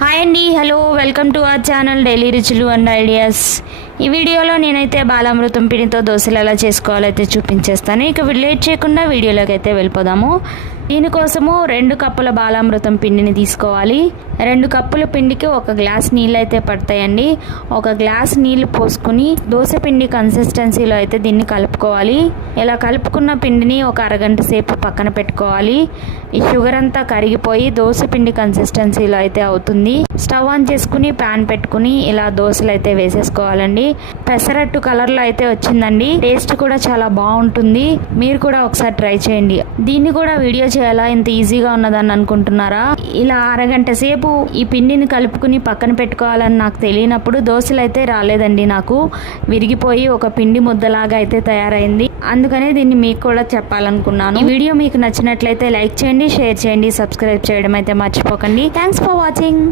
Hi అండి hello welcome to our channel daily రుచులు and ideas. ఈ వీడియోలో నేనైతే బాలామృతం పిడితో దోశలు ఎలా చేసుకోవాలో అయితే చూపించేస్తాను. ఇక లేట్ చేయకుండా వీడియోలోకి అయితే వెళ్ళిపోదాము. దీనికోసము రెండు కప్పుల బాలామృతం పిండిని తీసుకోవాలి. రెండు కప్పుల పిండికి ఒక గ్లాస్ నీళ్ళు అయితే పడతాయండి. ఒక గ్లాస్ నీళ్ళు పోసుకుని దోశ పిండి కన్సిస్టెన్సీలో అయితే దీన్ని కలుపుకోవాలి. ఇలా కలుపుకున్న పిండిని ఒక అరగంట సేపు పక్కన పెట్టుకోవాలి. ఈ షుగర్ అంతా కరిగిపోయి దోశ పిండి కన్సిస్టెన్సీలో అయితే అవుతుంది. స్టవ్ ఆన్ చేసుకుని ప్యాన్ పెట్టుకుని ఇలా దోశలు అయితే వేసేసుకోవాలండి. పెసరట్టు కలర్లో అయితే వచ్చిందండి. టేస్ట్ కూడా చాలా బాగుంటుంది. మీరు కూడా ఒకసారి ట్రై చేయండి. దీన్ని కూడా వీడియో చేయాలా? ఇంత ఈజీగా ఉన్నదని అనుకుంటున్నారా? ఇలా అరగంట సేపు ఈ పిండిని కలుపుకుని పక్కన పెట్టుకోవాలని నాకు తెలియనప్పుడు దోశలు అయితే రాలేదండి నాకు. విరిగిపోయి ఒక పిండి ముద్దలాగా అయితే తయారైంది. అందుకనే దీన్ని మీకు కూడా చెప్పాలనుకున్నాను. ఈ వీడియో మీకు నచ్చినట్లయితే లైక్ చేయండి షేర్ చేయండి సబ్స్క్రైబ్ చేయడం అయితే మర్చిపోకండి. Thanks for watching.